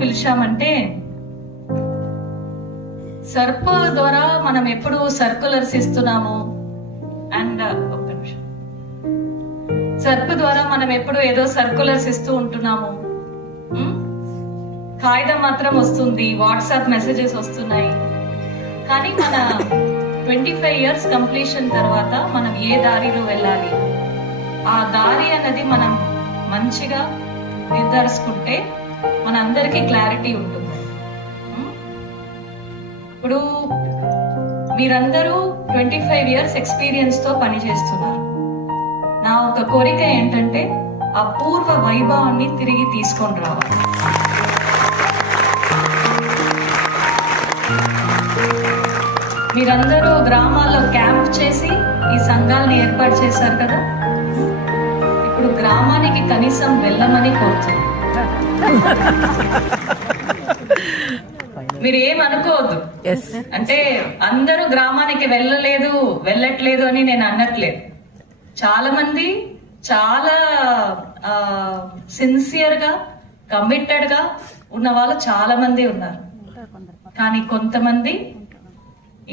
పిలిచామంటే, సర్ప ద్వారా మనం ఎప్పుడు సర్కులర్స్ ఇస్తున్నాము అండ్ ఒక్క నిమిషం, సర్ప ద్వారా మనం ఎప్పుడు ఏదో సర్కులర్స్ ఇస్తూ ఉంటున్నాము. కాగితం మాత్రం వస్తుంది, వాట్సాప్ మెసేజెస్ వస్తున్నాయి. కానీ మన 25 years కంప్లీషన్ తర్వాత మనం ఏ దారిలో వెళ్ళాలి, ఆ దారి అన్నది మనం మంచిగా నిర్ధారించుకుంటే మనందరికీ క్లారిటీ ఉంటుంది. ఇప్పుడు మీరందరూ 25 years ఎక్స్పీరియన్స్ తో పనిచేస్తున్నారు. నా ఒక కోరిక ఏంటంటే ఆ పూర్వ వైభవాన్ని తిరిగి తీసుకొని రావాలి. మీరందరూ గ్రామాల్లో క్యాంప్ చేసి ఈ సంఘాలని ఏర్పాటు చేశారు కదా, ఇప్పుడు గ్రామానికి కనీసం వెళ్ళమని కోరుతున్నాను. మీరు ఏమనుకోవద్దు, అంటే అందరూ గ్రామానికి వెళ్ళట్లేదు అని నేను అనట్లేదు. చాలా మంది చాలా సిన్సియర్ గా కమిటెడ్ గా ఉన్న వాళ్ళు చాలా మంది ఉన్నారు. కానీ కొంతమంది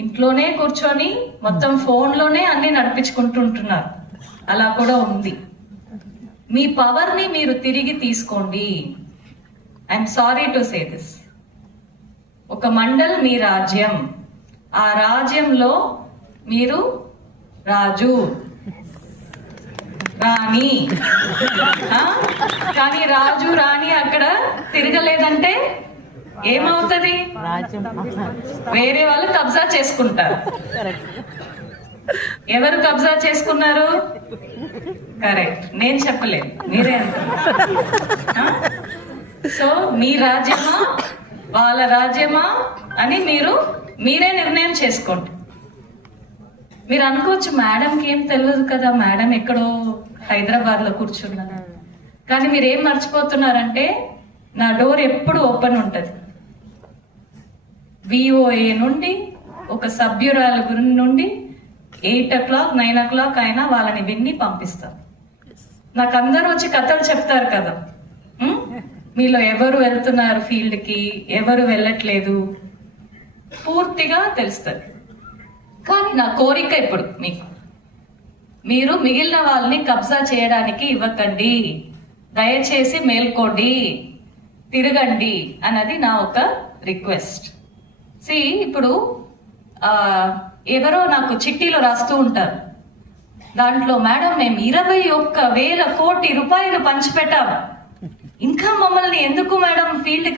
ఇంట్లోనే కూర్చొని మొత్తం ఫోన్ లోనే అన్ని నడిపించుకుంటుంటున్నారు. అలా కూడా ఉంది. మీ పవర్ ని మీరు తిరిగి తీసుకోండి. I'm sorry to say this. ఒక మండల్ మీ రాజ్యం, ఆ రాజ్యంలో మీరు రాజు రాణి. కానీ రాజు రాణి అక్కడ తిరగలేదంటే ఏమవుతుంది? వేరే వాళ్ళు కబ్జా చేసుకుంటారు. ఎవరు కబ్జా చేసుకున్నారు? కరెక్ట్, నేను చెప్పలేదు, మీరే అంటారు. సో మీ రాజ్యమా వాళ్ళ రాజ్యమా అని మీరే నిర్ణయం చేసుకోండి. మీరు అనుకోవచ్చు మేడంకి ఏం తెలియదు కదా, మేడం ఎక్కడో హైదరాబాద్ లో కూర్చున్నారు. కానీ మీరేం మర్చిపోతున్నారంటే నా డోర్ ఎప్పుడు ఓపెన్ ఉంటది. VOA నుండి ఒక సభ్యురాలు నుండి 8 o'clock 9 o'clock అయినా వాళ్ళని విన్ని పంపిస్తాను. నాకు అందరూ వచ్చి కథలు చెప్తారు కదా, మీలో ఎవరు వెళ్తున్నారు ఫీల్డ్ కి, ఎవరు వెళ్ళట్లేదు, పూర్తిగా తెలుస్తుంది. కానీ నా కోరిక ఇప్పుడు మీరు మిగిలిన వాళ్ళని కబ్జా చేయడానికి ఇవ్వకండి, దయచేసి మేల్కోండి, తిరగండి అన్నది నా ఒక రిక్వెస్ట్. ఇప్పుడు ఎవరో నాకు చిట్టీలో రాస్తూ ఉంటారు, దాంట్లో మేడం మేము 21,000 కోట్ల రూపాయలు పంచిపెట్టాము, ఇంకా మమ్మల్ని ఎందుకు మేడం ఫీల్డ్